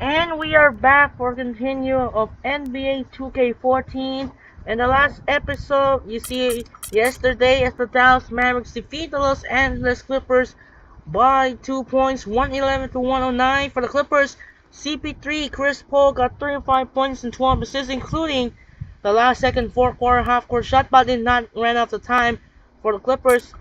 And we are back for continue of NBA 2K14. In the last episode, you see yesterday as the Dallas Mavericks defeat the Los Angeles Clippers by 2 points, 111 to 109 for the Clippers. CP3, Chris Paul got 35 points and 12 assists, including the last second fourth quarter half court shot, but did not run out the time for the Clippers.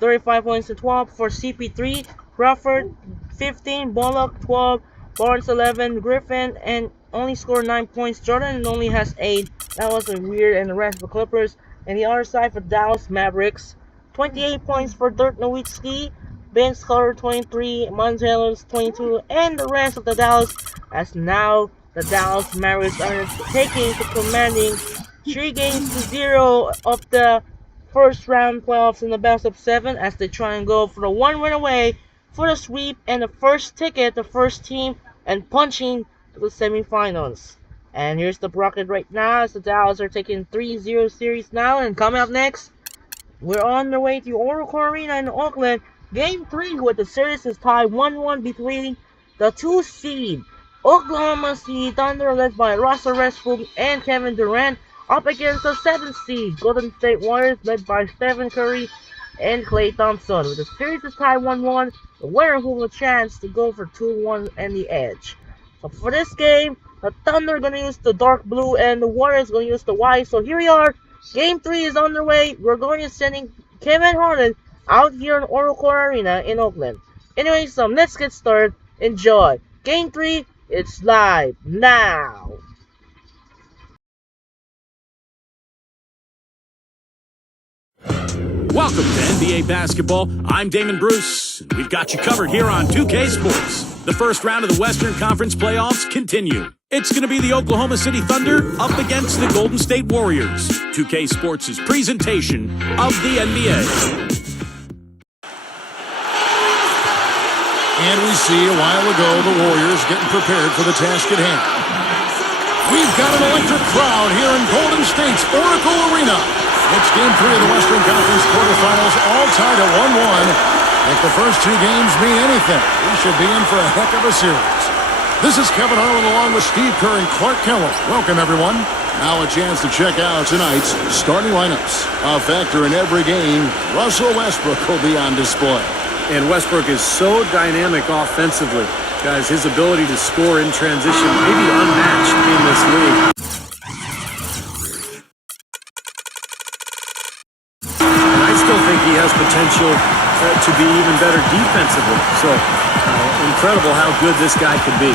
35 points and 12 for CP3. Crawford 15, Bullock 12, Barnes 11, Griffin and only scored 9 points. Jordan only has 8. That was a weird, and the rest of the Clippers. And the other side for Dallas Mavericks, 28 points for Dirk Nowitzki, Vince Carter 23, Montelos 22, and the rest of the Dallas, as now the Dallas Mavericks are taking to commanding 3-0 of the first round playoffs in the best of 7 as they try and go for the one win away for the sweep and the first ticket, the first team, and punching to the semifinals. And here's the bracket right now as the Dallas are taking 3-0 series now. And coming up next, we're on the way to Oracle Arena in Oakland. Game 3 with the series is tied 1-1 between the 2 seed Oklahoma City Thunder led by Russell Westbrook and Kevin Durant up against the 7th seed Golden State Warriors led by Stephen Curry and Klay Thompson. With the series is tied 1-1, the winner will have a chance to go for 2-1 and the edge. So for this game, the Thunder are going to use the dark blue and the Warriors going to use the white. So here we are. Game 3 is underway. We're going to sending Kevin Harlan out here in Oracle Arena in Oakland. Anyway, so let's get started. Enjoy. Game 3, it's live now. Welcome to NBA Basketball. I'm Damon Bruce, and we've got you covered here on 2K Sports. The first round of the Western Conference playoffs continue. It's going to be the Oklahoma City Thunder up against the Golden State Warriors. 2K Sports' presentation of the NBA. And we see a while ago the Warriors getting prepared for the task at hand. We've got an electric crowd here in Golden State's Oracle Arena. It's Game 3 of the Western Conference quarterfinals, all tied at 1-1. If the first 2 games mean anything, we should be in for a heck of a series. This is Kevin Harlan along with Steve Kerr and Clark Kellogg. Welcome, everyone. Now a chance to check out tonight's starting lineups. A factor in every game, Russell Westbrook will be on display. And Westbrook is so dynamic offensively. Guys, his ability to score in transition may be unmatched in this league. I still think he has potential to be even better defensively. So, incredible how good this guy can be.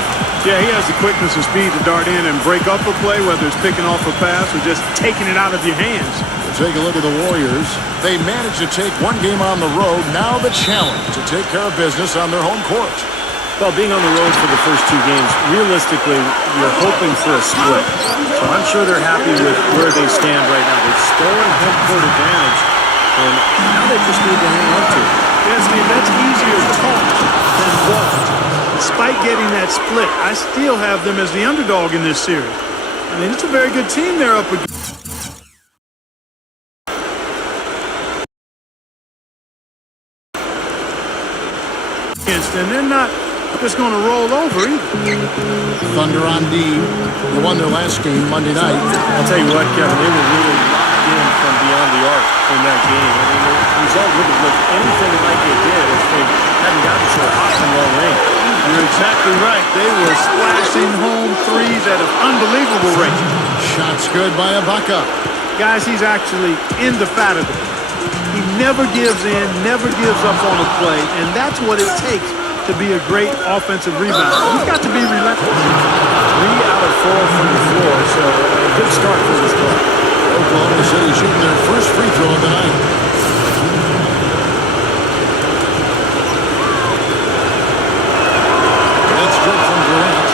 Yeah, he has the quickness and speed to dart in and break up a play, whether it's picking off a pass or just taking it out of your hands. Take a look at the Warriors. They managed to take 1 game on the road. Now the challenge to take care of business on their home court. Well, being on the road for the first 2 games, realistically, you're hoping for a split. So I'm sure they're happy with where they stand right now. They've stolen home court advantage, and now they just need to hang on to it. Yes, Steve, that's easier talked than walked. Despite getting that split, I still have them as the underdog in this series. I mean, it's a very good team they're up against. And they're not just going to roll over either. Thunder on D. They won their last game Monday night. I'll tell you what, Kevin, they were really locked in from beyond the arc in that game. I mean, the result wouldn't look anything like it did if they hadn't gotten to a hot and long range. You're exactly right. They were splashing home threes at an unbelievable rate. Shots good by Ibaka. Guys, he's actually indefatigable. He never gives in, never gives up on a play, and that's what it takes to be a great offensive rebounder. He's got to be relentless. 3 out of 4 from the floor, so a good start for this club. Oklahoma City shooting their first free throw of the night. That's good from Durant.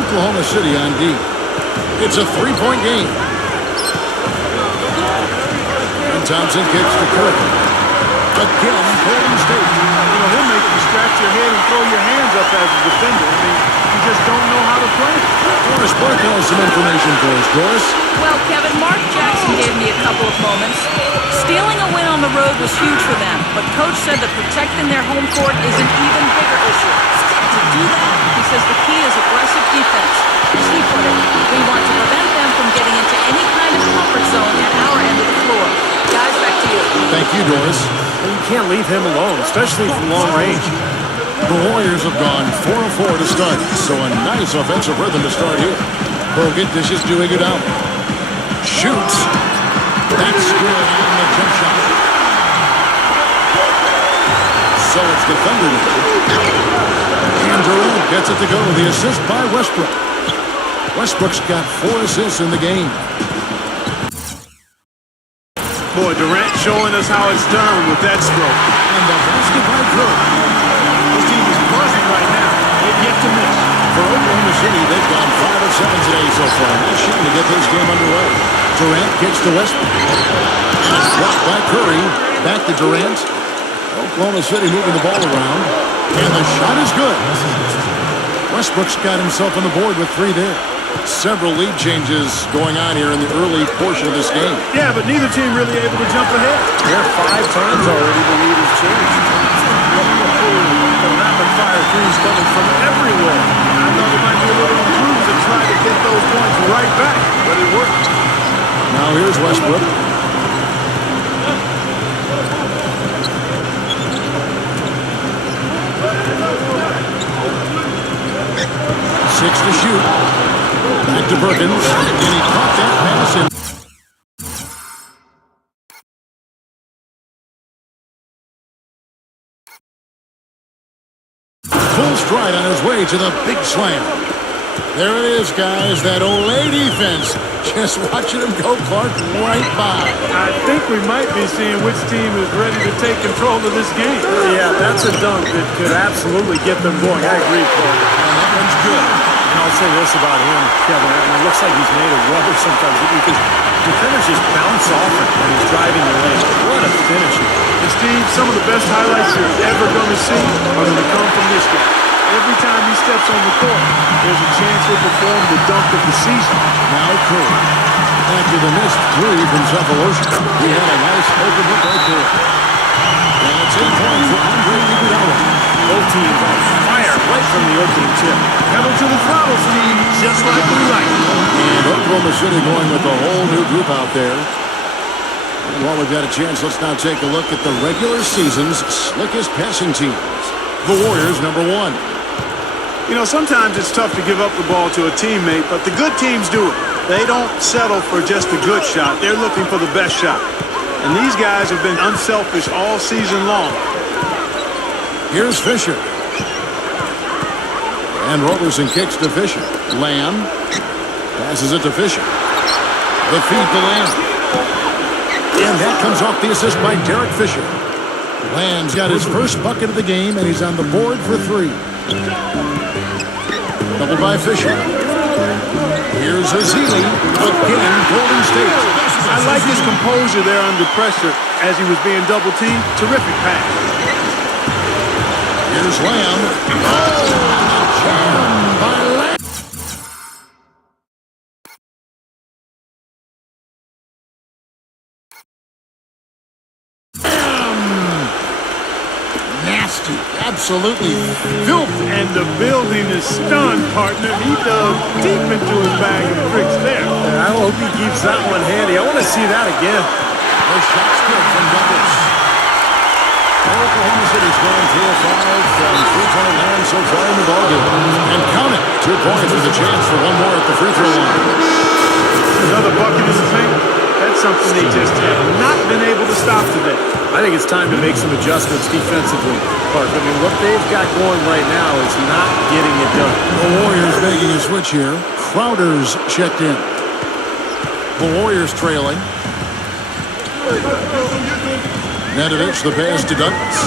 Oklahoma City on D. It's a 3-point game. And Thompson kicks to Curry. Again, Golden State. He'll make you scratch your head and throw your hands up as a defender. I mean, you just don't know how to play. Doris Burke has some information for us. Doris? Well, Kevin, Mark Jackson gave me a couple of moments. Stealing a win on the the road was huge for them, but Coach said that protecting their home court is an even bigger issue. To do that, he says the key is aggressive defense. As he put it, we want to prevent them from getting into any kind of comfort zone at our end of the floor. Guys, back to you. Thank you, Doris. And you can't leave him alone, especially from long range. The Warriors have gone 4 of 4 to start, so a nice offensive rhythm to start here. Bogut dishes to Iguodala. Shoots. That's good on the jump shot. So it's the Thunder now. And Durant gets it to go. The assist by Westbrook. Westbrook's got 4 assists in the game. Boy, Durant showing us how it's done with that stroke. And the basket by Drew. This team is buzzing right now. They've yet to miss. For Oklahoma City, they've gone 5 of 7 today so far. Nice shooting to get this game underway. Durant kicks to Westbrook. And it's blocked by Curry. Back to Durant. Oklahoma City moving the ball around. And the shot is good. Westbrook's got himself on the board with 3 there. Several lead changes going on here in the early portion of this game. Yeah, but neither team really able to jump ahead. Yeah, 5 times already the lead has changed. The rapid-fire threes coming from everywhere. I thought it might be a little improved to try to get those points right back, but it worked. Now here's Westbrook. Six to shoot. Back to Perkins. And he caught that pass in. Full stride on his way to the big slam. There it is, guys. That Olay defense. Just watching him go, Clark, right by. I think we might be seeing which team is ready to take control of this game. Yeah, that's a dunk that could absolutely get them going. I agree, Clark. And that one's good. And I'll say this about him, Kevin. It looks like he's made of rubber sometimes because defenders just bounce off him when he's driving the lane. What a finisher. And Steve, some of the best highlights you're ever going to see are going to come from this guy. Every time he steps on the court, there's a chance he'll perform the dunk of the season. Now Curry. After the missed 3 from Cephalosha, he had a nice open look right there. And it's 8 points for Andre Iguodala. Both teams on fire right from the opening tip. Pedal to the throttle, Steve, just like we like. And Oklahoma City going with a whole new group out there. And while we've got a chance, let's now take a look at the regular season's slickest passing teams. The Warriors, number 1. You know, sometimes it's tough to give up the ball to a teammate, but the good teams do it. They don't settle for just a good shot. They're looking for the best shot. And these guys have been unselfish all season long. Here's Fisher. And Roberson kicks to Fisher. Lamb passes it to Fisher. The feed to Lamb. And that comes off the assist by Derek Fisher. Lamb's got his first bucket of the game, and he's on the board for 3. Double by Fisher. Here's Azili. Again, Golden State. I like his composure there under pressure as he was being double-teamed. Terrific pass. Here's Lamb. Oh, jam by Lamb. Nasty. Absolutely filthy. And the building is stunned, partner. He dug deep into his bag of tricks there. I hope he keeps that one handy. I want to see that again. The shot's good from Douglas. Oklahoma City's gone 3 of 5 from 3-point line so far in the ballgame. And count it. 2 points with a chance for one more at the free throw line. Another bucket in the paint. That's something they just have not been able to stop today. I think it's time to make some adjustments defensively, Clark. I mean, what they've got going right now is not getting it done. The Warriors making a switch here. Crowder's checked in. The Warriors trailing. Nedovic, the pass to Douglas.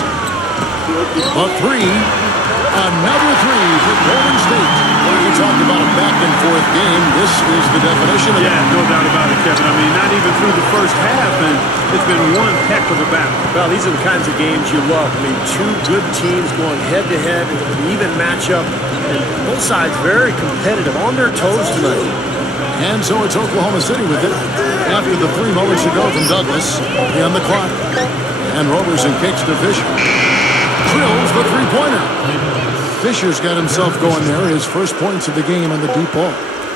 A 3. Another 3 for Golden State. When you talk about a back-and-forth game, this is the definition of it. Yeah, no doubt about it, Kevin. I mean, not even through the first half, and it's been one heck of a battle. Well, these are the kinds of games you love. I mean, 2 good teams going head-to-head, an even matchup, and both sides very competitive, on their toes tonight. And so it's Oklahoma City with it. After the 3 moments ago from Douglas, on the clock. And rovers and kicks to Fisher. Drills the three-pointer. Fisher's got himself going there. His first points of the game on the deep ball.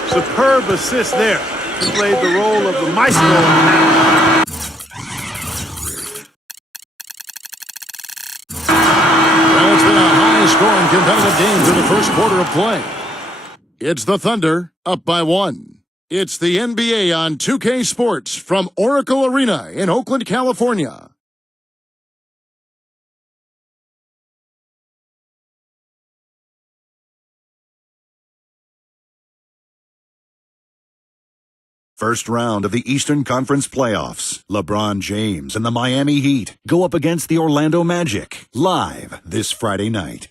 Superb assist there. He played the role of the maestro in that. Well, it's been a high-scoring competitive game to the first quarter of play. It's the Thunder up by 1. It's the NBA on 2K Sports from Oracle Arena in Oakland, California. First round of the Eastern Conference playoffs. LeBron James and the Miami Heat go up against the Orlando Magic live this Friday night.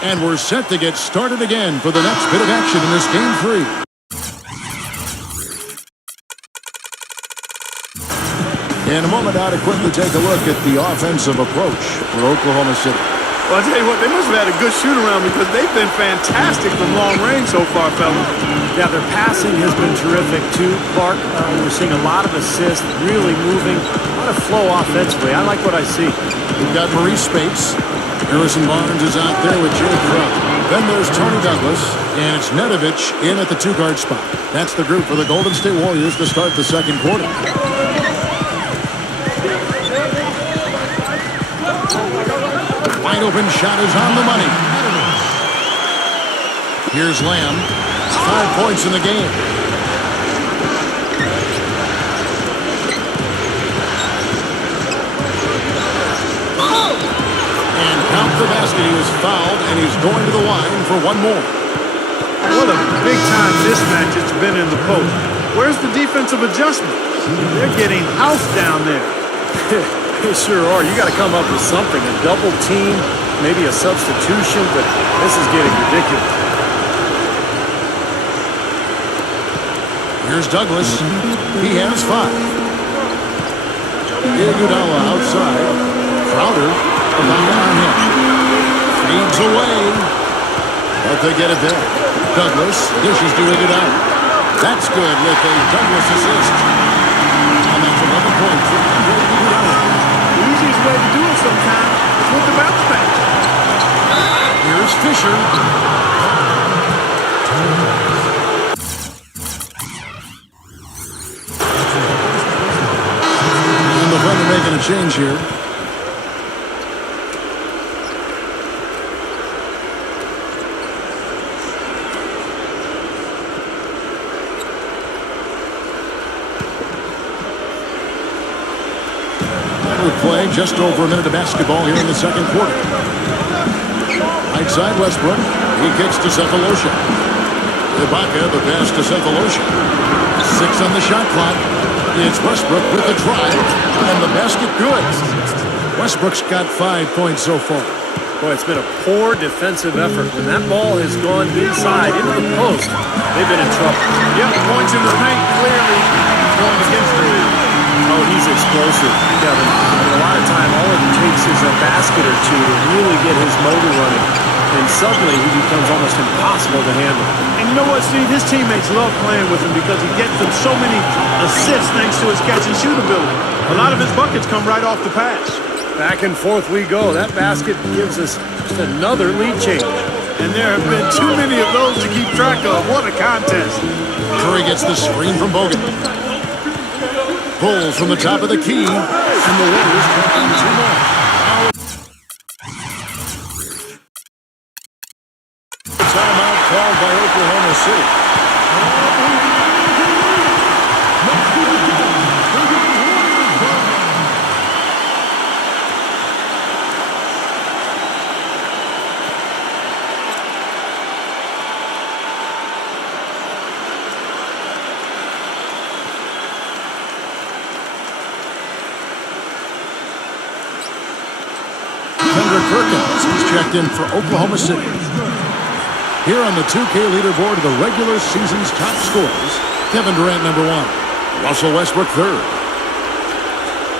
And we're set to get started again for the next bit of action in this Game 3. In a moment, now to quickly take a look at the offensive approach for Oklahoma City. Well, I'll tell you what, they must have had a good shoot-around because they've been fantastic from long range so far, fellas. Yeah, their passing has been terrific, too, Clark. We're seeing a lot of assists, really moving, a lot of flow offensively. I like what I see. We've got Maurice Spates. Harrison Barnes is out there with Jay Crowder. Then there's Tony Douglas, and it's Nedovich in at the two-guard spot. That's the group for the Golden State Warriors to start the second quarter. Wide open shot is on the money. Here's Lamb. 5 points in the game. And count the basket. He was fouled, and he's going to the line for one more. What a big-time mismatch it's been in the post. Where's the defensive adjustment? They're getting housed down there. They sure are. You got to come up with something. A double team, maybe a substitution, but this is getting ridiculous. Here's Douglas. He has 5. Iguodala outside. Crowder about on him. Feeds away. But they get it there. Douglas dishes to Iguodala. That's good with a Douglas assist. And that's 11 points for Iguodala. The easiest way to do it sometimes is with the bounce back. Here's Fisher. And the Thunder making a change here. Play just over a minute of basketball here in the second quarter. Right side Westbrook. He kicks to Cephalosha. Ibaka, the pass to Cephalosha. 6 on the shot clock. It's Westbrook with the drive. And the basket good. Westbrook's got 5 points so far. Boy, it's been a poor defensive effort. When that ball has gone inside into the post, they've been in trouble. Yep, points in the paint clearly going against the lead. Oh, he's explosive, Kevin. And a lot of time, all it takes is a basket or two to really get his motor running. And suddenly, he becomes almost impossible to handle. And you know what, Steve? His teammates love playing with him because he gets them so many assists thanks to his catch-and-shoot ability. A lot of his buckets come right off the pass. Back and forth we go. That basket gives us just another lead change. And there have been too many of those to keep track of. What a contest. Curry gets the screen from Bogut. Pulls from the top of the key. And the Warriors come in 2 more. Timeout called by Oklahoma City. Perkins is checked in for Oklahoma City. Here on the 2K leaderboard of the regular season's top scorers, Kevin Durant number 1, Russell Westbrook 3rd.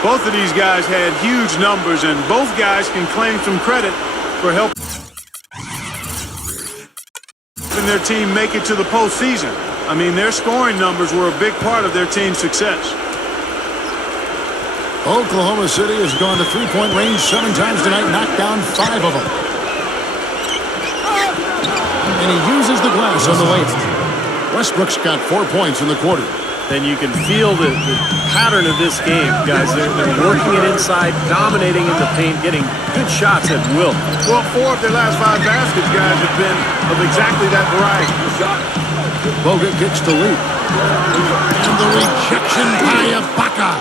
Both of these guys had huge numbers, and both guys can claim some credit for helping their team make it to the postseason. I mean, their scoring numbers were a big part of their team's success. Oklahoma City has gone to three-point range 7 times tonight, knocked down 5 of them. And he uses the glass on the way. Westbrook's got 4 points in the quarter. Then you can feel the pattern of this game, guys. They're working it inside, dominating in the paint, getting good shots at will. Well, 4 of their last 5 baskets, guys, have been of exactly that variety. Bogut gets the lead. And the rejection by Ibaka.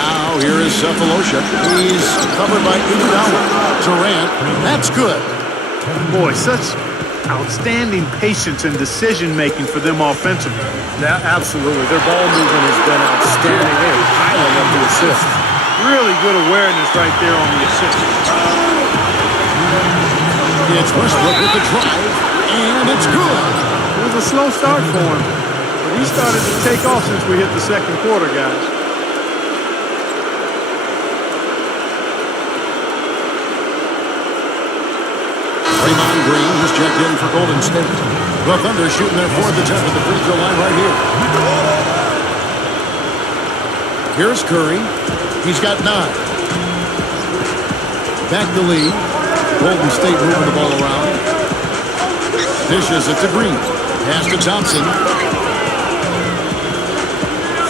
Now here is Cephalosha. He's covered by Iguodala. Durant, that's good. Boy, such outstanding patience and decision-making for them offensively. Yeah, absolutely. Their ball movement has been outstanding. They're piling up the assists. Really good awareness right there on the assist. It's Westbrook with the drive, and it's good. It was a slow start for him, but he started to take off since we hit the second quarter, guys. Draymond Green is checked in for Golden State. The Thunder shooting their 4th attempt at the free throw line right here. Here's Curry. He's got 9. Back to Lee. Golden State moving the ball around. Dishes it to Green. Pass to Thompson.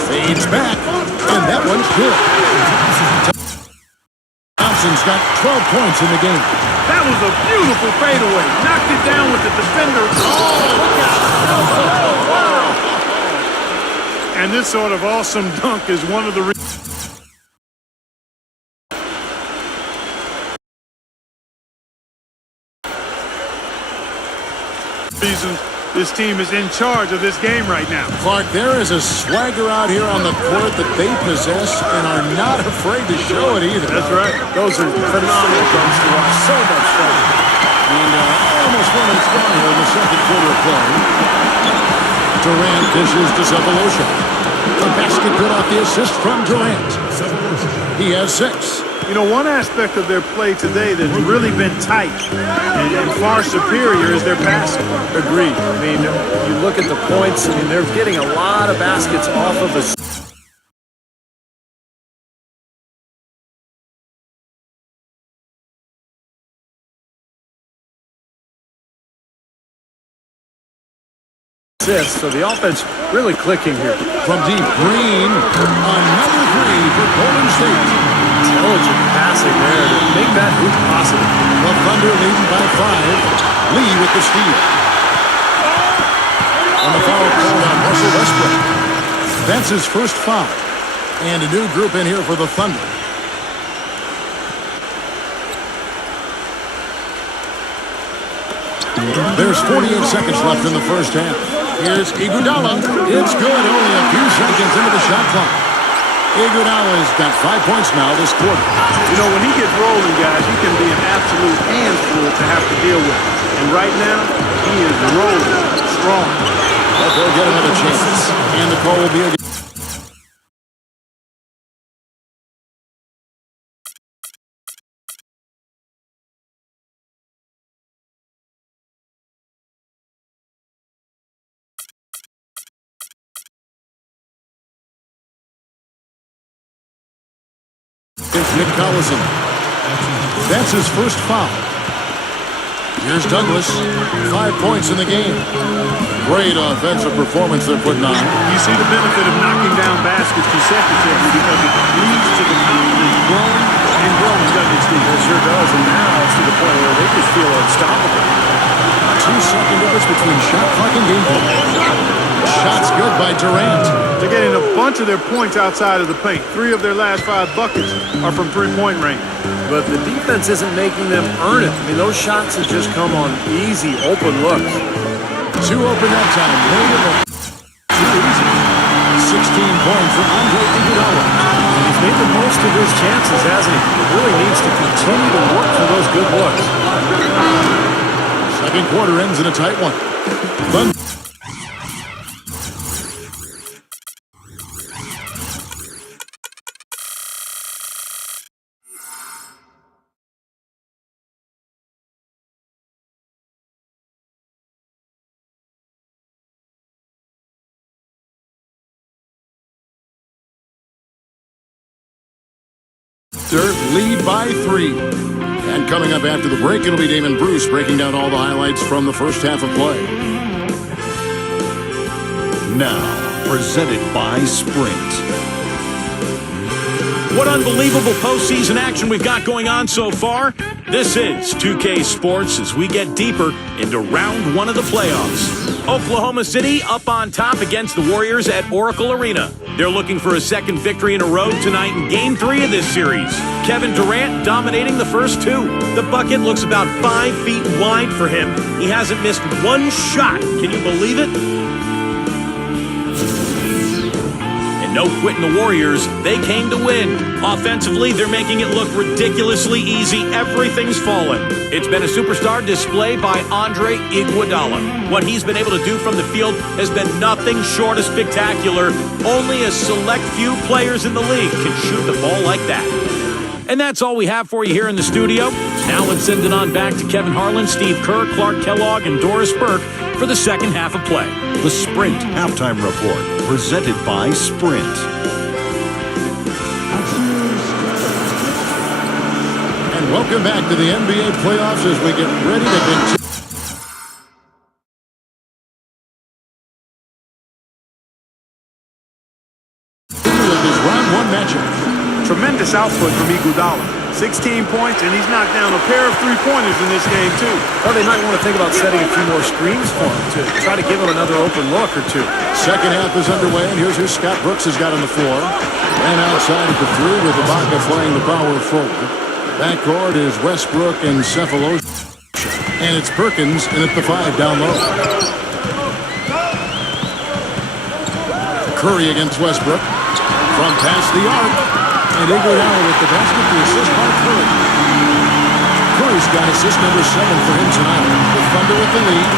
Fades back. And that one's good. Thompson's got 12 points in the game. That was a beautiful fadeaway. Knocked it down with the defender. Oh, and this sort of awesome dunk is one of the reasons this team is in charge of this game right now. Clark, there is a swagger out here on the court that they possess and are not afraid to show it either. That's right. Those are phenomenal dunks to watch. So much fun. And almost 1 minute gone here in the second quarter of play. Durant dishes to Cephalosha. The basket good off the assist from Durant. He has 6. You know, one aspect of their play today that's really been tight and far superior is their passing. Agreed. I mean, you look at the points, I mean, they're getting a lot of baskets off of the assists, so the offense really clicking here. From deep, Green, another 3 for Golden State. Intelligent passing there to make that hoop possible. The Thunder leading by 5. Lee with the steal. And the foul called on Russell Westbrook. That's his first foul. And a new group in here for the Thunder. There's 48 seconds left in the first half. Here's Iguodala. It's good, only a few seconds into the shot clock. Iguodala's got 5 points now this quarter. You know, when he gets rolling, guys, he can be an absolute handful to have to deal with. And right now, he is rolling strong. But they'll get another chance. And the call will be again. Nick Collison. That's his first foul. Here's Douglas. 5 points in the game. Great offensive performance they're putting on. You see the benefit of knocking down baskets consecutively because it leads to the team growing and growing, doesn't it, Steve? It sure does, and now it's to the point where they just feel unstoppable. 2-second difference between shot clock and game clock. Shots good by Durant. They're getting a bunch of their points outside of the paint. 3 of their last 5 buckets are from three-point range. But the defense isn't making them earn it. I mean, those shots have just come on easy, open looks. 2 open that time. Too easy. 16 points for Andre Iguodala. He's made the most of his chances, hasn't he? He really needs to continue to work for those good looks. Second quarter ends in a tight one. Lead by 3. And coming up after the break, it'll be Damon Bruce breaking down all the highlights from the first half of play. Now, presented by Sprint. What unbelievable postseason action we've got going on so far. This is 2K Sports as we get deeper into round 1 of the playoffs. Oklahoma City up on top against the Warriors at Oracle Arena. They're looking for a second victory in a row tonight in Game 3 of this series. Kevin Durant dominating the first 2. The bucket looks about 5 feet wide for him. He hasn't missed one shot. Can you believe it? No quitting the Warriors. They came to win. Offensively, they're making it look ridiculously easy. Everything's fallen. It's been a superstar display by Andre Iguodala. What he's been able to do from the field has been nothing short of spectacular. Only a select few players in the league can shoot the ball like that. And that's all we have for you here in the studio. Now let's send it on back to Kevin Harlan, Steve Kerr, Clark Kellogg, and Doris Burke for the second half of play. The Sprint Halftime Report, presented by Sprint. And welcome back to the NBA playoffs as we get ready to continue. With this round 1 matchup. Tremendous output from Iguodala. 16 points, and he's knocked down a pair of three-pointers in this game, too. Well, they might want to think about setting a few more screens for him to try to give him another open look or two. Second half is underway, and here's who Scott Brooks has got on the floor. Ran outside at the 3 with Ibaka playing the power forward. Backcourt is Westbrook and Cephalosha. And it's Perkins in at the 5 down low. Curry against Westbrook. From past the arc. And Iguodala with the basket, the assist by Curry. Curry's got assist number 7 for him tonight. The Thunder with the lead.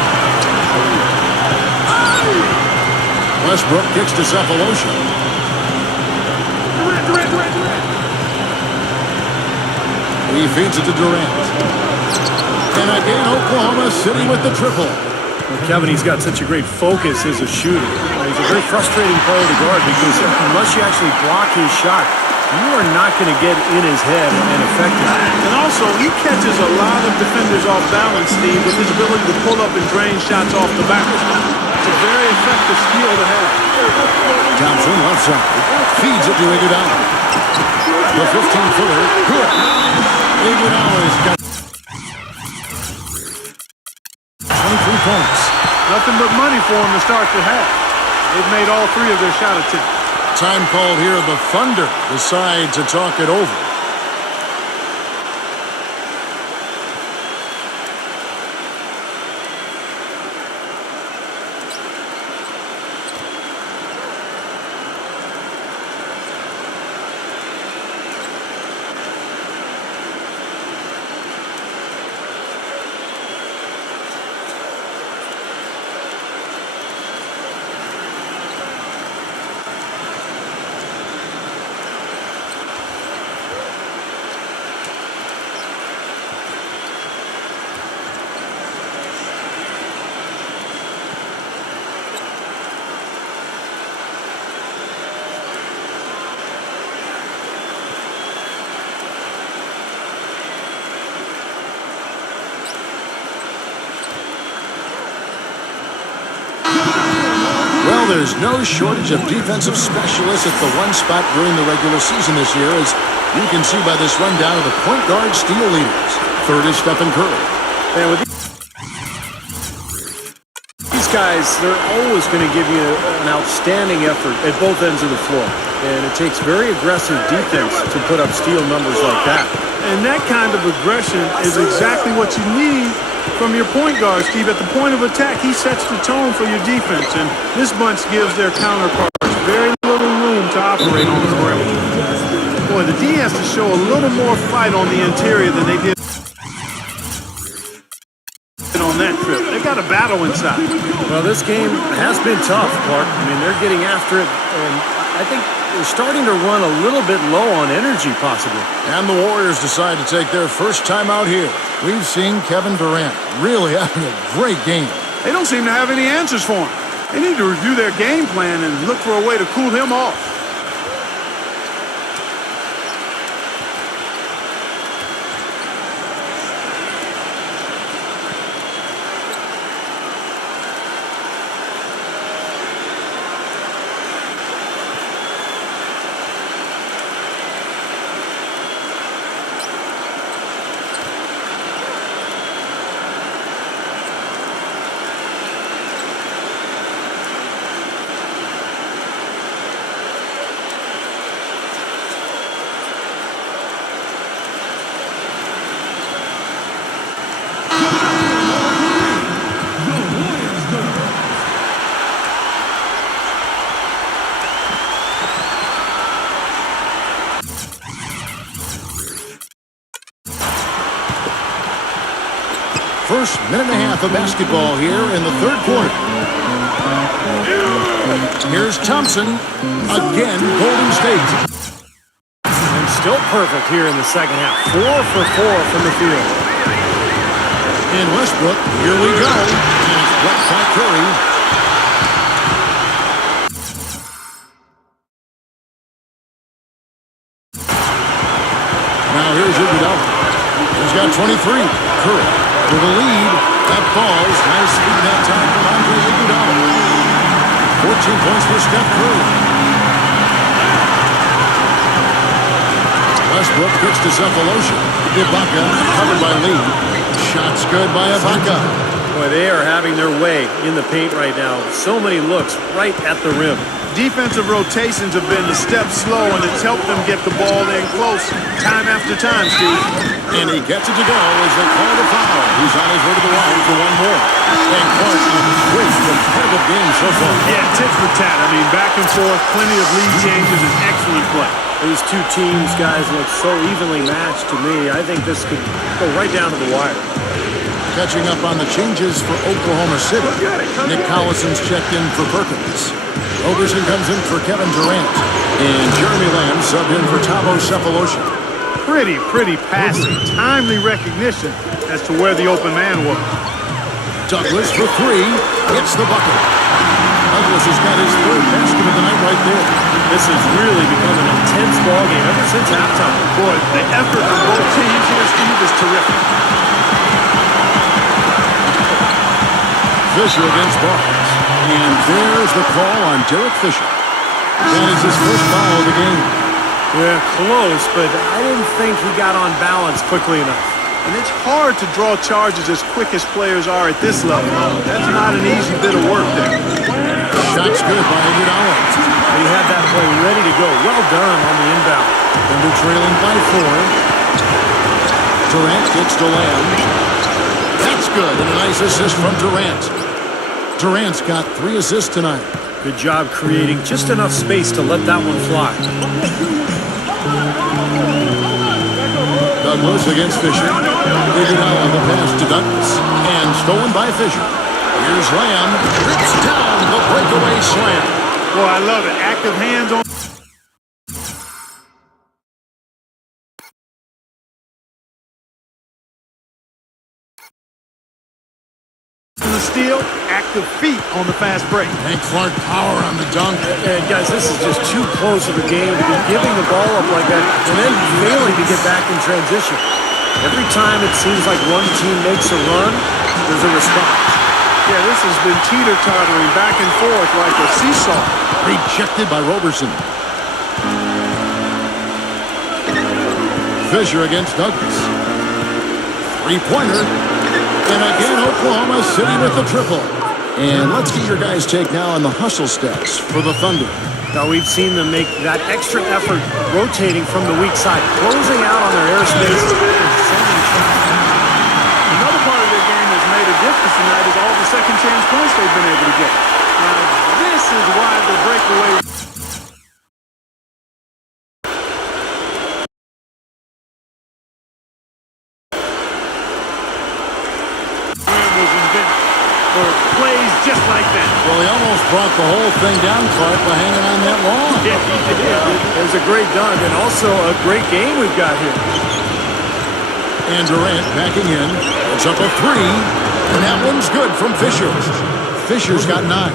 Westbrook kicks to Cephalosha. He feeds it to Durant. And again, Oklahoma City with the triple. Well, Kevin, he's got such a great focus as a shooter. He's a very frustrating player to guard because unless you actually block his shot, you are not going to get in his head and affect him. And also, he catches a lot of defenders off balance, Steve, with his ability to pull up and drain shots off the back. It's a very effective skill to have. Thompson left side. Feeds it to Iguodala. The 15-footer. Good. Iguodala's got 23 points. Nothing but money for him to start the half. They've made all 3 of their shot attempts. Time called here. The Thunder decide to talk it over. Well, there's no shortage of defensive specialists at the one spot during the regular season this year, as you can see by this rundown of the point guard steal leaders. Third is Stephen Curry. And with these guys, they're always going to give you an outstanding effort at both ends of the floor. And it takes very aggressive defense to put up steal numbers like that. And that kind of aggression is exactly what you need from your point guard, Steve. At the point of attack, he sets the tone for your defense, and this bunch gives their counterparts very little room to operate on the rim. Boy, the D has to show a little more fight on the interior than they did on that trip. They got a battle inside. Well, this game has been tough, Clark. I mean, they're getting after it, and I think they're starting to run a little bit low on energy, possibly. And the Warriors decide to take their first time out here. We've seen Kevin Durant really having a great game. They don't seem to have any answers for him. They need to review their game plan and look for a way to cool him off. first minute and a half of basketball here in the third quarter. Here's Thompson. Again, Golden State. And still perfect here in the second half. 4 for 4 from the field. In Westbrook, here we go. And it's blocked by Curry. Now here's Iguodala. He's got 23. Curry with the lead. That falls. Nice feed that time from Andre Iguodala. 14 points for Steph Curry. Westbrook kicks to Cephalosha. Ibaka covered by Lee. Shots good by Ibaka. Boy, they are having their way in the paint right now. So many looks right at the rim. Defensive rotations have been a step slow, and it's helped them get the ball in close time after time, Steve. And he gets it to go as they call the foul. He's on his way to the line for one more. And Clark, a great competitive game so far. Yeah, tit for tat. I mean, back and forth, plenty of lead changes, and excellent play. These two teams, guys, look so evenly matched to me. I think this could go right down to the wire. Catching up on the changes for Oklahoma City. Nick Collison's checked in for Perkins. Roberson comes in for Kevin Durant. And Jeremy Lamb subbed in for Thabo Cephalosha. Pretty passing, timely recognition as to where the open man was. Douglas for three. Hits the bucket. Douglas has got his third basket of the night right there. This has really become an intense ball game ever since halftime. Boy, the effort from both teams here, Steve, is terrific. Fisher against Barnes. And there's the call on Derek Fisher. That is his first foul of the game. Yeah, close, but I didn't think he got on balance quickly enough. And it's hard to draw charges as quick as players are at this level. That's not an easy bit of work there. Shot's good by Iguodala. He had that play ready to go. Well done on the inbound. Thunder trailing by 4. Durant kicks to Lamb. That's good, and a nice assist from Durant. Durant's got 3 assists tonight. Good job creating just enough space to let that one fly. Douglas against Fisher. Iguodala the pass to Douglas. And stolen by Fisher. Here's Lamb. Rips down the breakaway slam. Boy, I love it. Active hands on the steal, active feet on the fast break. And Clark power on the dunk. And guys, this is just too close of a game to be giving the ball up like that and then failing to get back in transition. Every time it seems like one team makes a run, there's a response. Yeah, this has been teeter-tottering back and forth like a seesaw. Rejected by Roberson. Fisher against Douglas. Three-pointer. And again, Oklahoma City with the triple. And let's get your guys' take now on the hustle stats for the Thunder. Now we've seen them make that extra effort rotating from the weak side, closing out on their airspace. Another part of their game that's made a difference tonight is all the second chance points they've been able to get. Now, this is why the breakaway was invented for plays just like that. Well, he almost brought the whole thing down, Clark, by hanging on that long. Yeah, he did. It was a great dunk and also a great game we've got here. And Durant backing in. It's up a 3. And that one's good from Fisher. Fisher's got 9.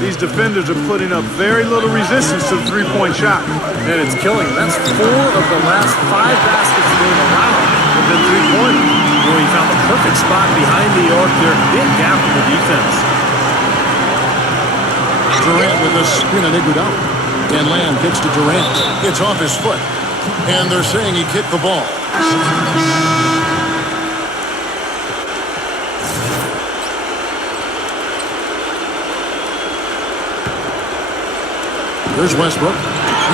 These defenders are putting up very little resistance to the three-point shot. And it's killing. That's 4 of the last 5 baskets they've allowed have been three-pointers. Well, he found the perfect spot behind the arc there. Big gap in the defense. Durant with a spin on Iguodala. And Lamb kicks to Durant. It's off his foot. And they're saying he kicked the ball. Here's Westbrook.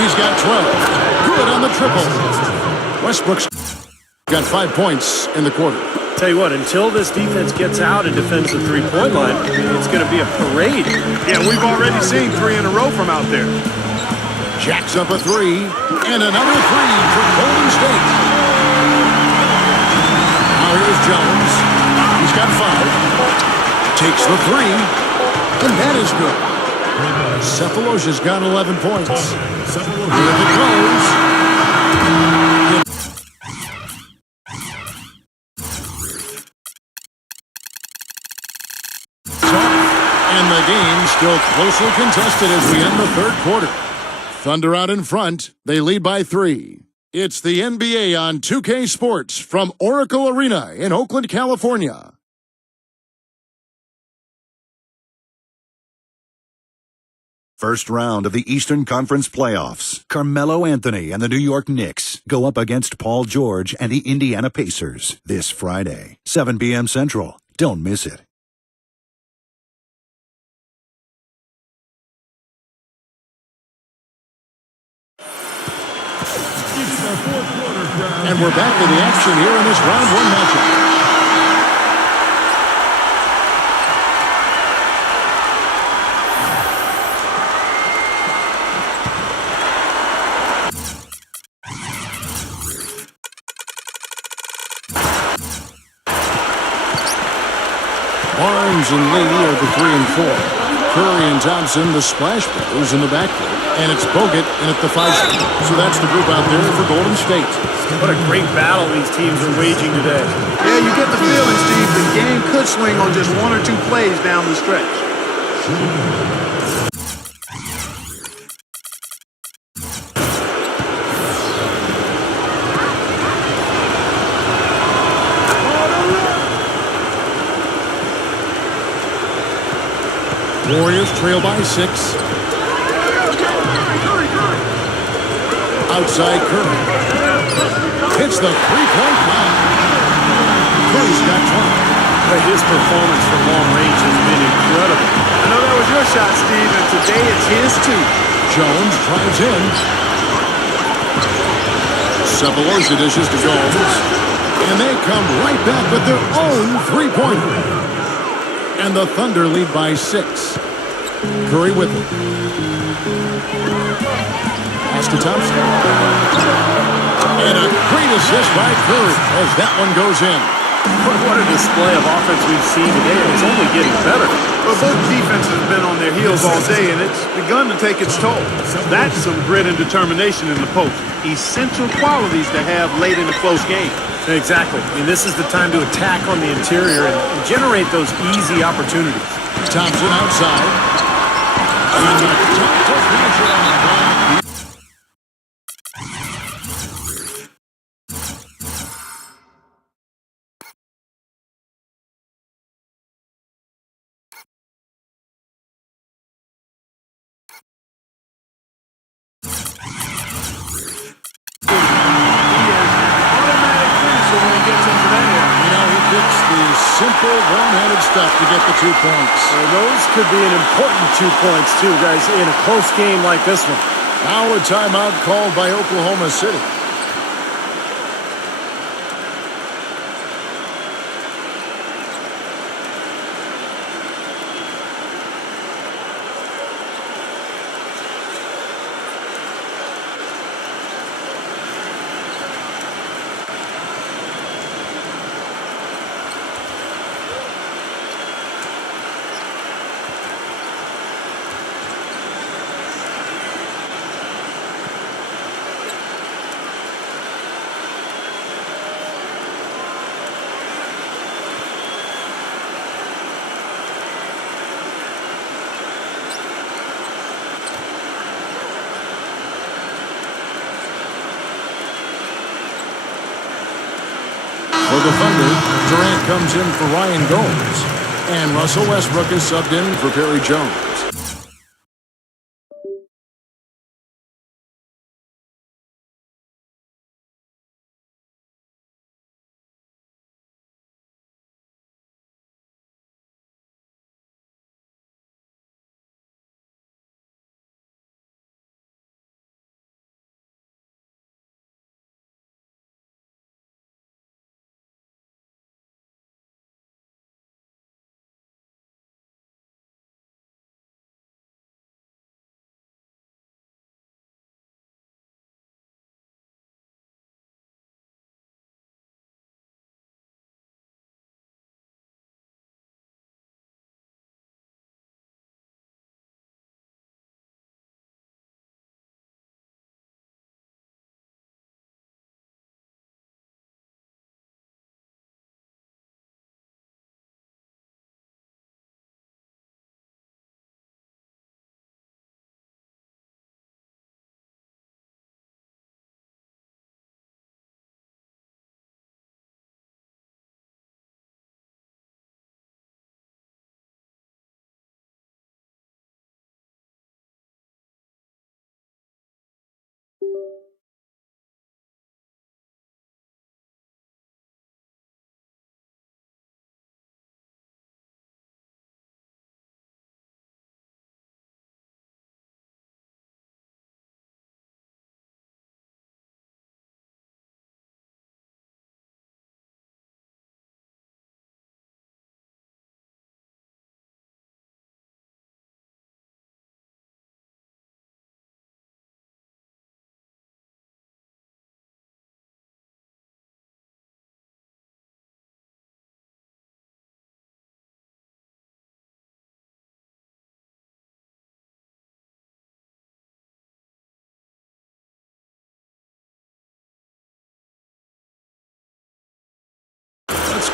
He's got 12. Good on the triple. Westbrook's got 5 points in the quarter. Tell you what, until this defense gets out and defends the three-point line, it's going to be a parade. Yeah, we've already seen 3 in a row from out there. Jacks up a 3. And another 3 for Golden State. Now here's Jones. He's got 5. Takes the three, and that is good. Cephalosha's got 11 points. Here it goes. And the game still closely contested as we end the third quarter. Thunder out in front. They lead by 3. It's the NBA on 2K Sports from Oracle Arena in Oakland, California. First round of the Eastern Conference Playoffs. Carmelo Anthony and the New York Knicks go up against Paul George and the Indiana Pacers this Friday, 7 p.m. Central. Don't miss it. And we're back to the action here in this round 1 matchup. Barnes and Lee are the 3 and 4. Curry and Thompson, the Splash Brothers, in the backcourt. And it's Bogut in at the 5 spot. So that's the group out there for Golden State. What a great battle these teams are waging today. Yeah, you get the feeling, Steve, the game could swing on just 1 or 2 plays down the stretch. Warriors trail by 6. Outside Curry. Hits the three-point line. Curry's got 20. But his performance from long range has been incredible. I know that was your shot, Steve, and today it's his too. Jones drives in. Cephalosha dishes to Gomes. And they come right back with their own three-pointer. And the Thunder lead by 6. Curry with it. Pass to Thompson. And a great assist by Curry as that one goes in. What a display of offense we've seen today, and it's only getting better. Well, both defenses have been on their heels all day, and it's begun to take its toll. That's some grit and determination in the post. Essential qualities to have late in a close game. Exactly. I mean, this is the time to attack on the interior and generate those easy opportunities. Thompson outside. And the top to finish it on the block. Simple one-handed stuff to get the 2 points. Well, those could be an important 2 points, too, guys, in a close game like this one. Now a timeout called by Oklahoma City. For the Thunder, Durant comes in for Ryan Gomes. And Russell Westbrook is subbed in for Perry Jones.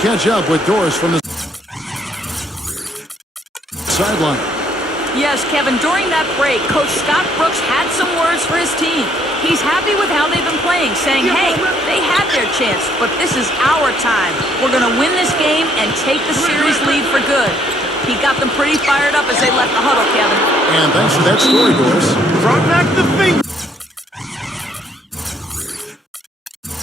catch up with Doris from the sideline. Yes, Kevin, during that break, Coach Scott Brooks had some words for his team. He's happy with how they've been playing, saying, hey, they had their chance, but this is our time. We're going to win this game and take the series lead for good. He got them pretty fired up as they left the huddle, Kevin. And thanks for that story, Doris. Brought back the finger.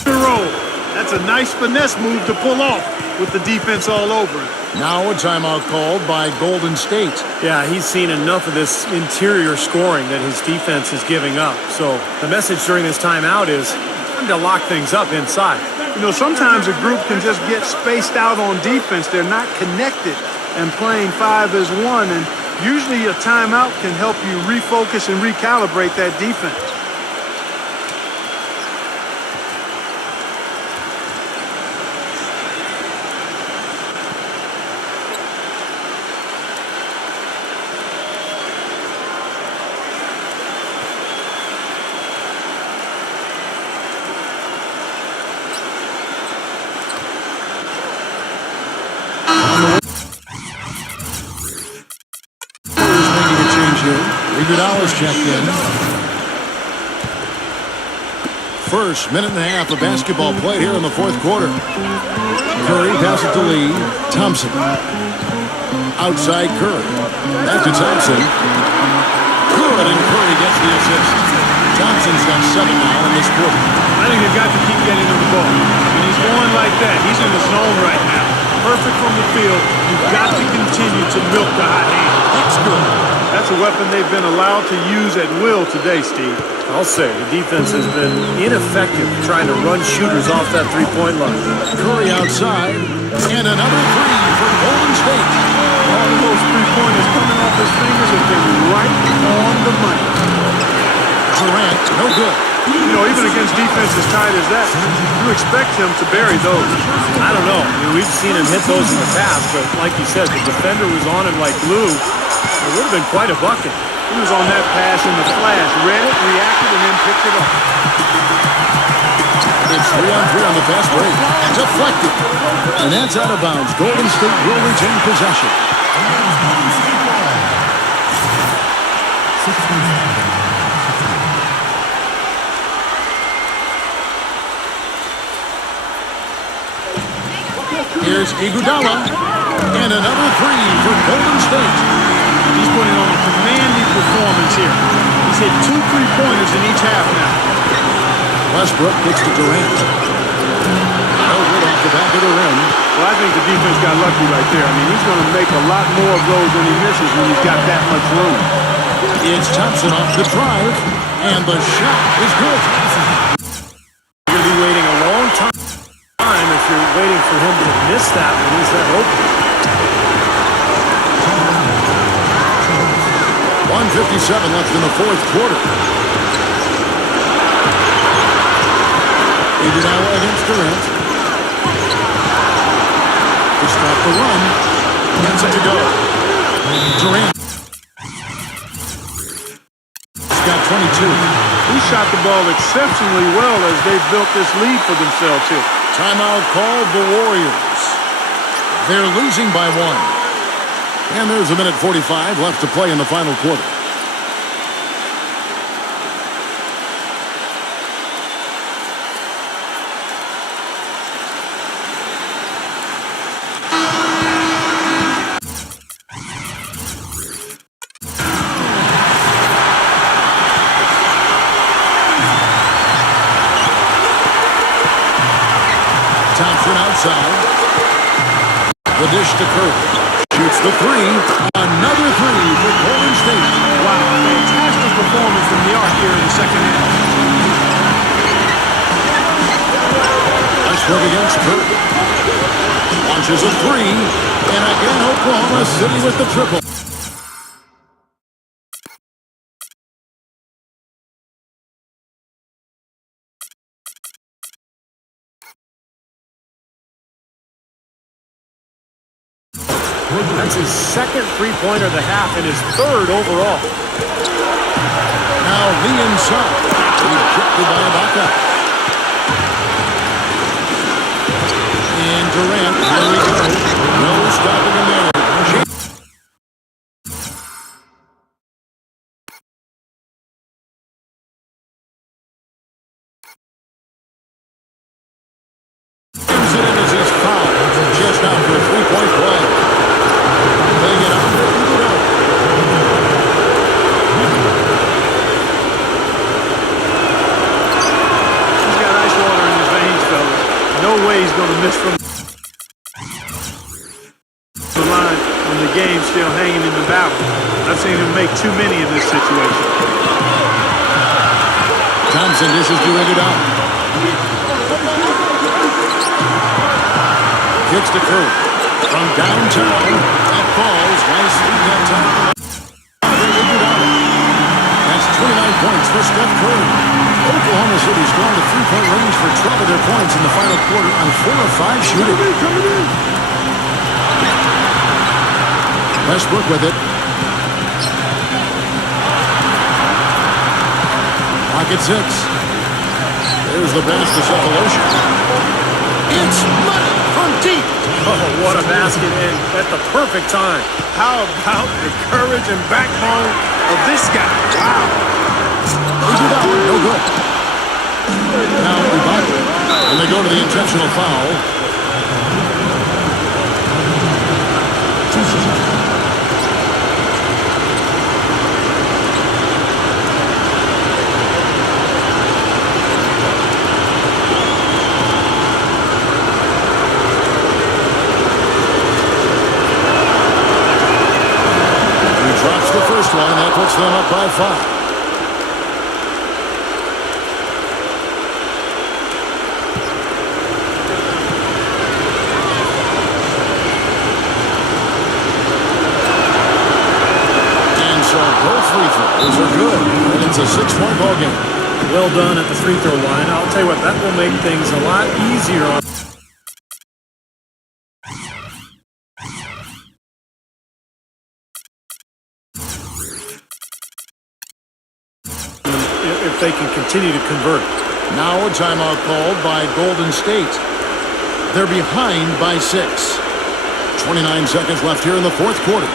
Roll. That's a nice finesse move to pull off with the defense all over it. Now a timeout called by Golden State. Yeah, he's seen enough of this interior scoring that his defense is giving up. So the message during this timeout is time to lock things up inside. You know, sometimes a group can just get spaced out on defense. They're not connected and playing 5 as 1. And usually a timeout can help you refocus and recalibrate that defense. $100 checked in. First minute and a half of basketball played here in the fourth quarter. Curry passes to Lee. Thompson. Outside Curry. Back to Thompson. Good, and Curry gets the assist. Thompson's got 7 now in this quarter. I think they've got to keep getting him the ball. When he's going like that, he's in the zone right now. Perfect from the field. You've got to continue to milk the hot hand. That's good. That's a weapon they've been allowed to use at will today, Steve. I'll say the defense has been ineffective trying to run shooters off that three-point line. Curry outside, and another three for Golden State. All of those three-pointers coming off his fingers have been right on the money. Durant, no good. You know, even against defense as tight as that, you expect him to bury those. I don't know. I mean, we've seen him hit those in the past, but like you said, the defender was on him like glue. It would have been quite a bucket. He was on that pass in the flash, read it, reacted, and then picked it up. It's 3-on-3 on the fast break. Deflected. And that's out of bounds. Golden State will retain possession. Here's Iguodala. And another three for Golden State. He's putting on a commanding performance here. He's hit 2 3-pointers in each half now. Westbrook kicks to Durant. No good off the back of the rim. Well, I think the defense got lucky right there. I mean, he's going to make a lot more of those than he misses when he's got that much room. It's Thompson off the drive, and the shot is good. You're going to be waiting a long time if you're waiting for him to miss that when he's that open. 1:57 left in the fourth quarter. Iguodala against Durant. To stop the run. Gets it to go. Durant. He's got 22. He shot the ball exceptionally well as they've built this lead for themselves here. Timeout called the Warriors. They're losing by 1. And there's 1:45 left to play in the final quarter. Thompson outside. The dish to Curry. Shoots the three. Another three for Golden State. Wow, fantastic performance from the arc here in the second half. Westbrook against Curry. Launches a three. And again, Oklahoma City with the triple. That's his second three-pointer of the half and his third overall. Now Lee inside. Rejected by Ibaka. And Durant Here we go. No stopping him there. Jams it in as he's fouled. Just out for a three-point play. They get out there. He's got ice water in his veins, fellas. No way he's going to miss from the line when the game's still hanging in the balance. I've seen him make too many in this situation. Thompson dishes to it out. Kicks to Curry. From downtown, that falls nicely that time. That's 29 points for Steph Curry. Oklahoma City's gone to three-point range for 12 of their points in the final quarter on 4 of 5 shooting. Westbrook with it. Pocket 6. There's the pass to Cephalosha. It's money from deep. Oh, what a basket in at the perfect time. How about the courage and backbone of this guy? Wow. They do that one, no good. Now Ibaka, and they go to the intentional foul. He drops the first one, and that puts them up by 5. Both free throws are good, and it's a 6-point ball game. Well done at the free throw line. I'll tell you what, that will make things a lot easier on if they can continue to convert. Now a timeout called by Golden State. They're behind by 6. 29 seconds left here in the fourth quarter.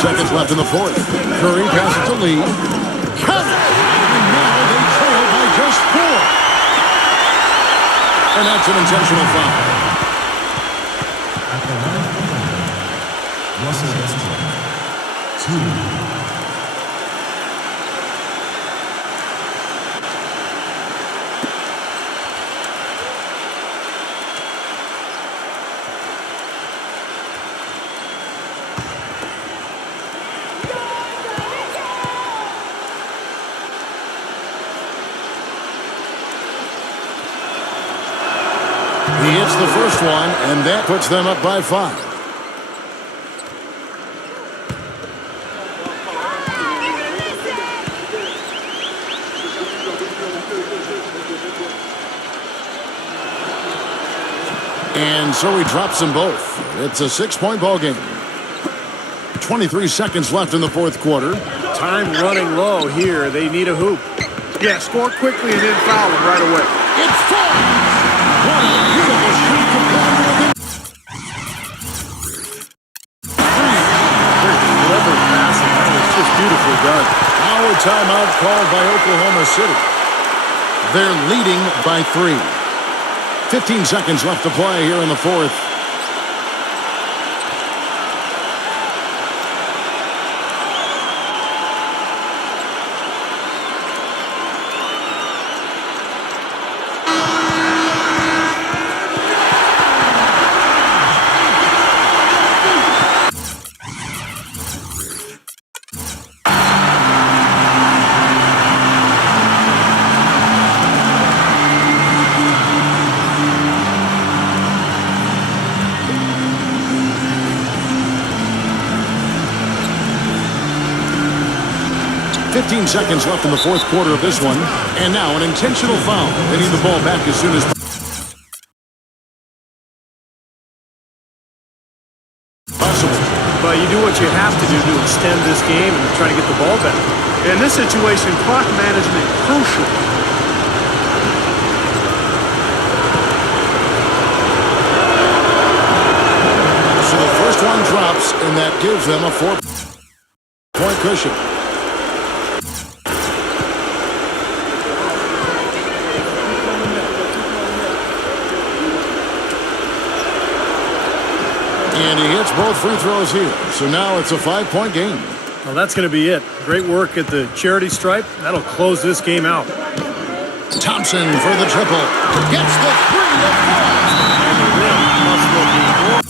Seconds left in the fourth. Curry passes to Lee. Count! And now they trail by just 4. And that's an intentional foul. He hits the first one, and that puts them up by 5. And so he drops them both. It's a 6-point ball game. 23 seconds left in the fourth quarter. Time running low here. They need a hoop. Yeah, score quickly and then foul him right away. It's falls. What a beautiful shot completed within. Very clever passing. That was just beautifully done. Now a timeout called by Oklahoma City. They're leading by 3. 15 seconds left to play here in the fourth. Seconds left in the fourth quarter of this one. And now an intentional foul. They need the ball back as soon as possible. But you do what you have to do to extend this game and try to get the ball back. In this situation, clock management crucial. So the first one drops, and that gives them a 4-point cushion. And he hits both free throws here. So now it's a 5-point game. Well, that's going to be it. Great work at the charity stripe. That'll close this game out. Thompson for the triple. Gets the 3 to fall. And the rim must look more.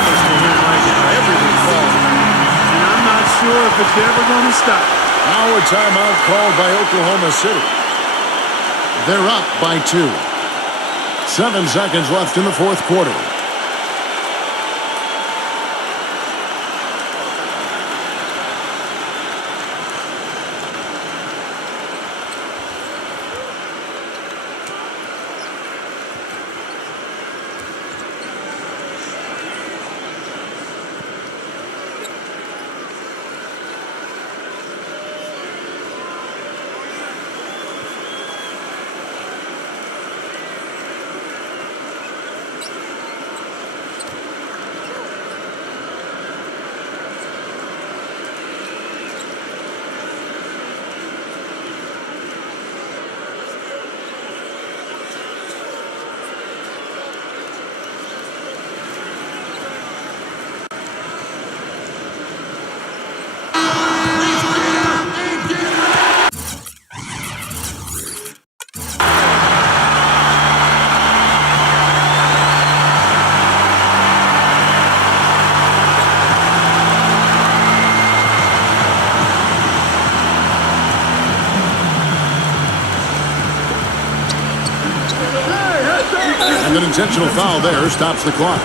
Right now, everything falls. And I'm not sure if it's ever going to stop. Now a timeout called by Oklahoma City. They're up by 2. 7 seconds left in the fourth quarter. And an intentional foul there stops the clock.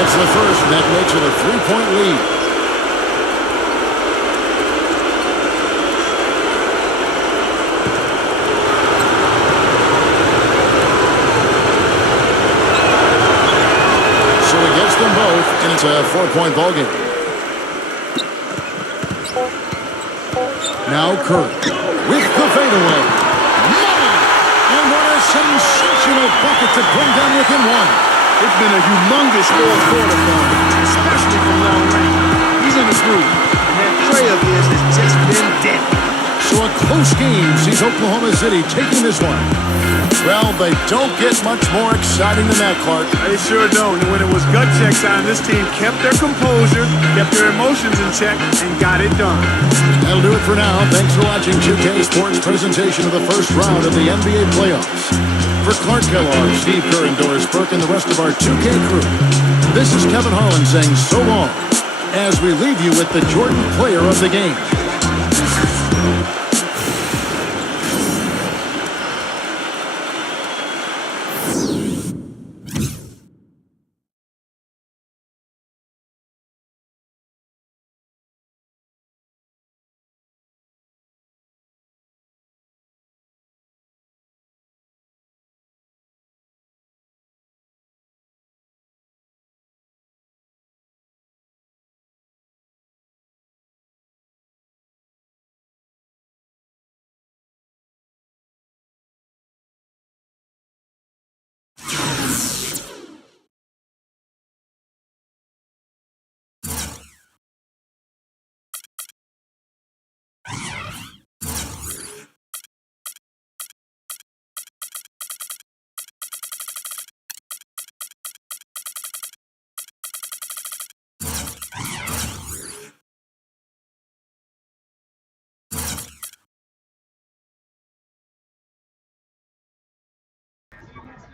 It's the first, and that makes it a 3-point lead. Them both, and it's a 4-point ball game. Now Kirk with the fadeaway. Money! And what a sensational bucket to bring them within 1. It's been a humongous fourth quarter for him, especially from long range. He's in the groove, and that tray of his has just been deadly. So a post-game sees Oklahoma City taking this one. Well, they don't get much more exciting than that, Clark. They sure don't. And when it was gut check time, this team kept their composure, kept their emotions in check, and got it done. That'll do it for now. Thanks for watching 2K Sports' presentation of the first round of the NBA playoffs. For Clark Kellogg, Steve Kerr, and Doris Burke, and the rest of our 2K crew, this is Kevin Harlan saying so long as we leave you with the Jordan player of the game.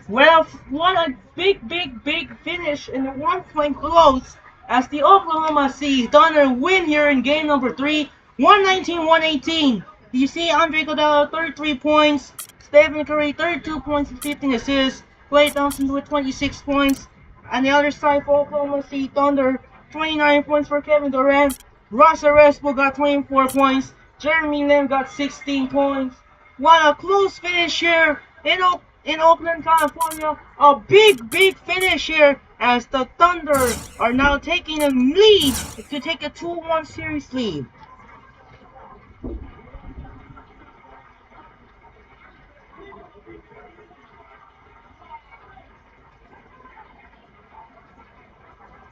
Well, what a big finish in the 1-point close as the Oklahoma City Thunder win here in game number 3, 119-118. You see Andre Iguodala 33 points, Stephen Curry 32 points and 15 assists, Klay Thompson with 26 points, and the other side for Oklahoma City Thunder 29 points for Kevin Durant, Russell Westbrook got 24 points, Jeremy Lin got 16 points. What a close finish here in Oakland, California. A big finish here as the Thunder are now taking a lead to take a 2-1 series lead.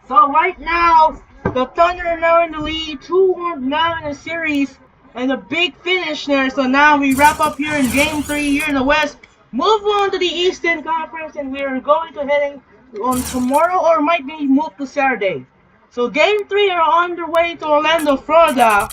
So right now, the Thunder are now in the lead, 2-1 now in the series, and a big finish there. So now we wrap up here in Game 3 here in the West. Move on to the Eastern Conference, and we are going to heading on tomorrow, or might be moved to Saturday. So Game 3 are on their way to Orlando, Florida.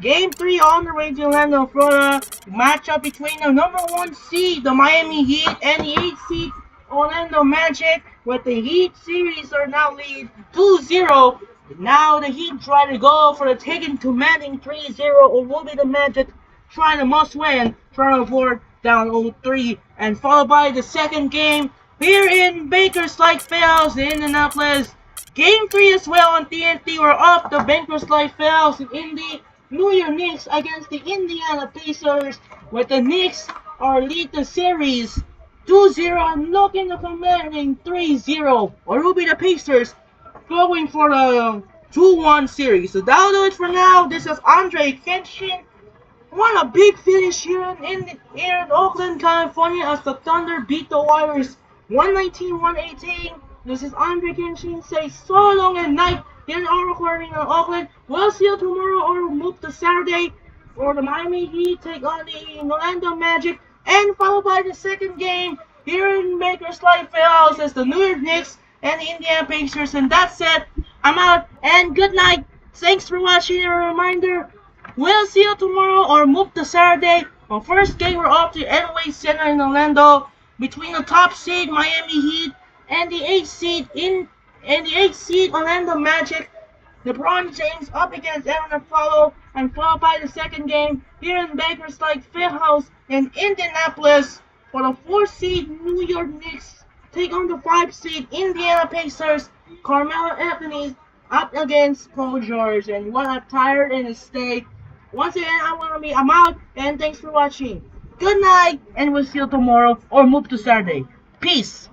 Game 3 on the way to Orlando, Florida. Matchup between the number 1 seed, the Miami Heat, and the 8th seed, Orlando Magic. With the Heat series are now lead 2-0. Now the Heat try to go for the taking commanding 3-0, or will be the Magic trying to must win, trying to avoid down 0-3, and followed by the second game here in Bakersfield Fells in Indianapolis. Game 3 as well on TNT. We're off the Bakersfield Fells in Indy. New York Knicks against the Indiana Pacers, with the Knicks are lead the series 2-0 and looking to commanding 3-0, or will be the Pacers going for the 2-1 series. So that'll do it for now. This is Andre Kenshin. What a big finish here in Oakland, California, as the Thunder beat the Warriors 119-118. This is Andre Kenshin. Say so long and night here in Oracle Arena, Oakland. We'll see you tomorrow, or move to Saturday, for the Miami Heat take on the Orlando Magic, and followed by the second game here in Bakersfield Fells as the New York Knicks and the Indiana Pacers. And that's it. I'm out, and good night. Thanks for watching. A reminder, we'll see you tomorrow, or move to Saturday. On first game, we're off to Enway Center in Orlando between the top seed Miami Heat and the 8th seed Orlando Magic. LeBron James up against Aaron Follow, and followed by the second game here in Bakersfield Fieldhouse in Indianapolis for the 4th seed New York Knicks take on the 5th seed Indiana Pacers. Carmelo Anthony up against Paul George, and what a tired and a stay. Once again, I'm out, and thanks for watching. Good night, and we'll see you tomorrow, or move to Saturday. Peace.